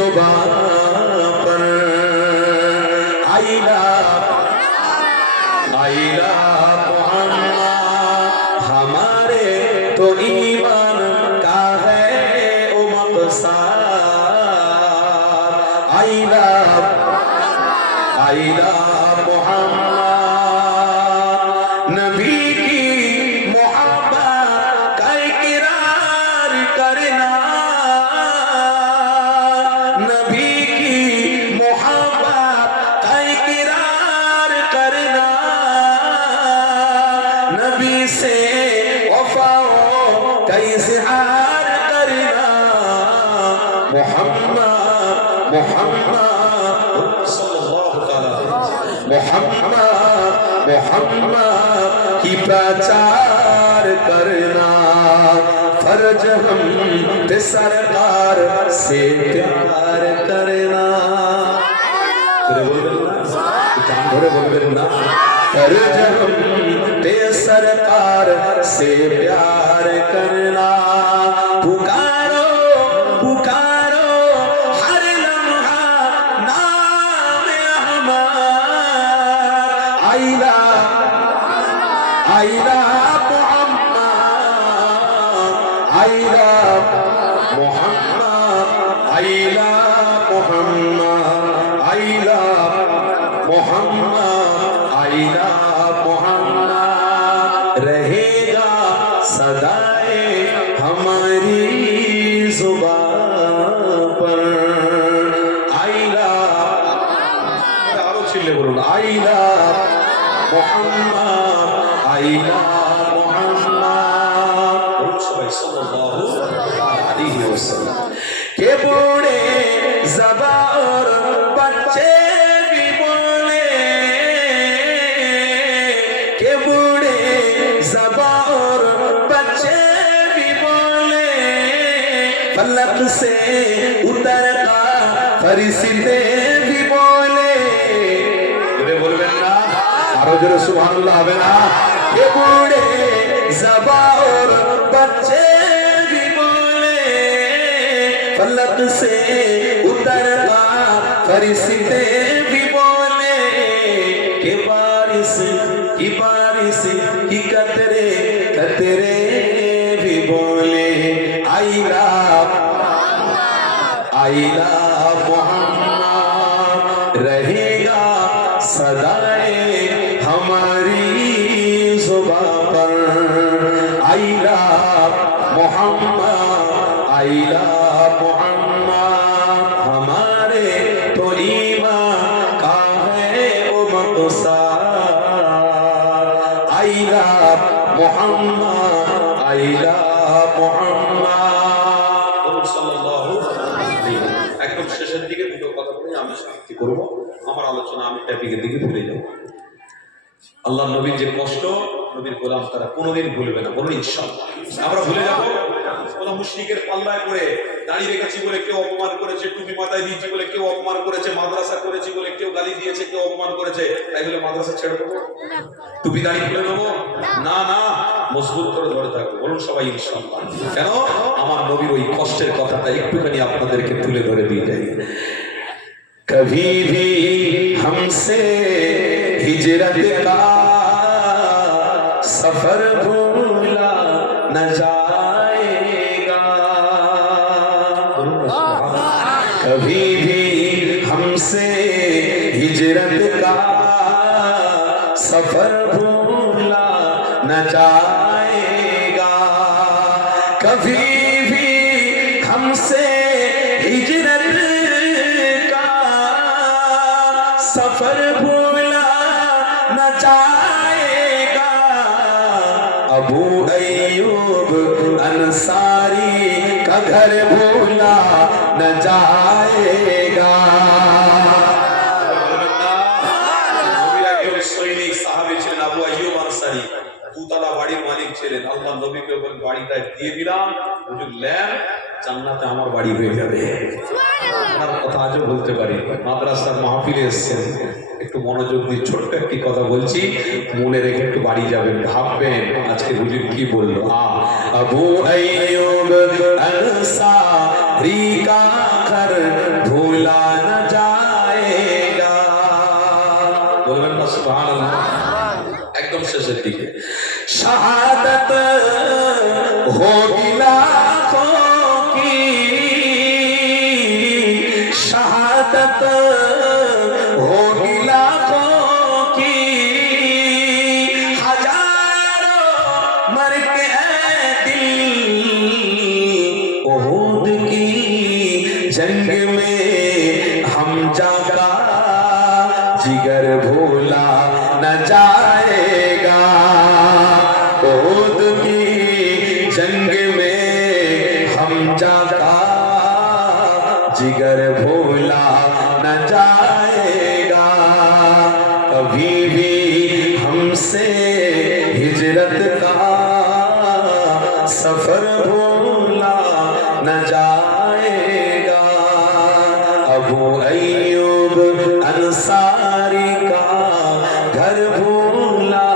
जुबान पर आइला आइला मोहम्मद हमारे तो ईमान का है ओ मकसद आइला आइला मोहम्मद नबी की मोहब्बत का इकरार करना नबी की मोहब्बत का इकरार करना नबी से वफाओं का इज़हार करना मोहम्मद मोहम्मद सल्लल्लाहु अलैहि वसल्लम मोहम्मद मोहम्मद की प्रचार करना फर्ज हम पे सरकार से प्यार करना फर्ज हम पे सरकार से प्यार करना पुकारो पुकारो हर लम्हा नाम अहमद आइला आइला मोहम्मद आइला मोहम्मद आइला मोहम्मद आइला मोहम्मद आइला मोहम्मद रहेगा सदाए हमारी जुबान पर आइला आरो चिल्ले बोलून आइला मोहम्मद आइला मोहम्मद सल्लल्लाहु अलैहि वसल्लम के बूढ़े ज़बा और बच्चे भी बोले के बूढ़े ज़बा और बच्चे भी बोले फलक से उतर का फरिश्ते भी बोले बोलবেন না আরো জোরে সুবহানাল্লাহ হবে না के बूढ़े ज़बा और बच्चे भी बोले फलक से उतर का फरिश्ते भी बोले के बारिश की कतरे कतरे भी बोले आइला आइला मोहम्मद रहेगा सदाए हमारी जुबान पर आइला मोहम्मद आइला मोहम्मद हमारे तो ईमान का है ओ मकसद आइला मोहम्मद आइला मोहम्मद সাল্লাল্লাহু আলাইহি একদম শেষের দিকে দুটো কথা বলে আমি সমাপ্তি করব আমার আলোচনা আমি টপিকের দিকে ফিরে যাব আল্লাহ নবীর যে কষ্ট নবীর গোলাম তারা কোনোদিন ভুলবে না বলুন ইনশাআল্লাহ আমরা ভুলে যাব কোন মুশরিকের পাল্লায় পড়ে দাঁড়িয়ে রেখেছি বলে কেউ অপমান করেছে টুপি মাথায় দিয়েছি বলে কেউ অপমান করেছে মাদ্রাসা করেছি বলে কেউ গালি দিয়েছে কেউ অপমান করেছে তাই বলে মাদ্রাসা ছেড়ে দেবো টুপি দাঁড়িয়ে খুলে নেবো না না মজবুত করে ধরে থাকবো বলুন সবাই ইনশাআল্লাহ কেন আমার নবীর ওই কষ্টের কথাটা একটুখানি আপনাদেরকে তুলে ধরে দিয়ে যাই कभी भी हमसे हिजरत का सफर भूला न जाएगा कभी भी हमसे हिजरत का सफर भूला न जाएगा कभी भी हमसे हिजरत सफर भूला न जाएगा अबू अय्यूब अंसारी का घर भूला न जाएगा सैनिक साहाबी ছিলেন আবু আইয়ুব আনসারী দুতলা বাড়ির মালিক ছিলেন আল্লাহ নবীকে বলেন বাড়িটা দিয়ে দিলাম হুজুর নেন জান্নাতে আমার বাড়ি হয়ে যাবে আপনার কথা আজও বলতে পারি মাদ্রাসার মাহফিলে এসেছেন একটু মনোযোগ দিয়ে ছোট্ট একটি কথা বলছি মনে রেখে একটু বাড়ি যাবেন ভাববেন আজকে হুজুর কি বললো আবু আইয়ুব আনসারী কা ঘর जंग में हमजा का जिगर भूला न जाएगा। ओद की जंग में हमजा का जिगर भूला न जाएगा। कभी भी हमसे हिजरत का सफर भूला न जाएगा। अबू अय्यूब अंसारी का घर भूला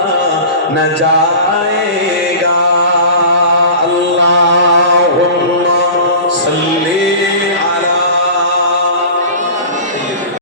न जाएगा।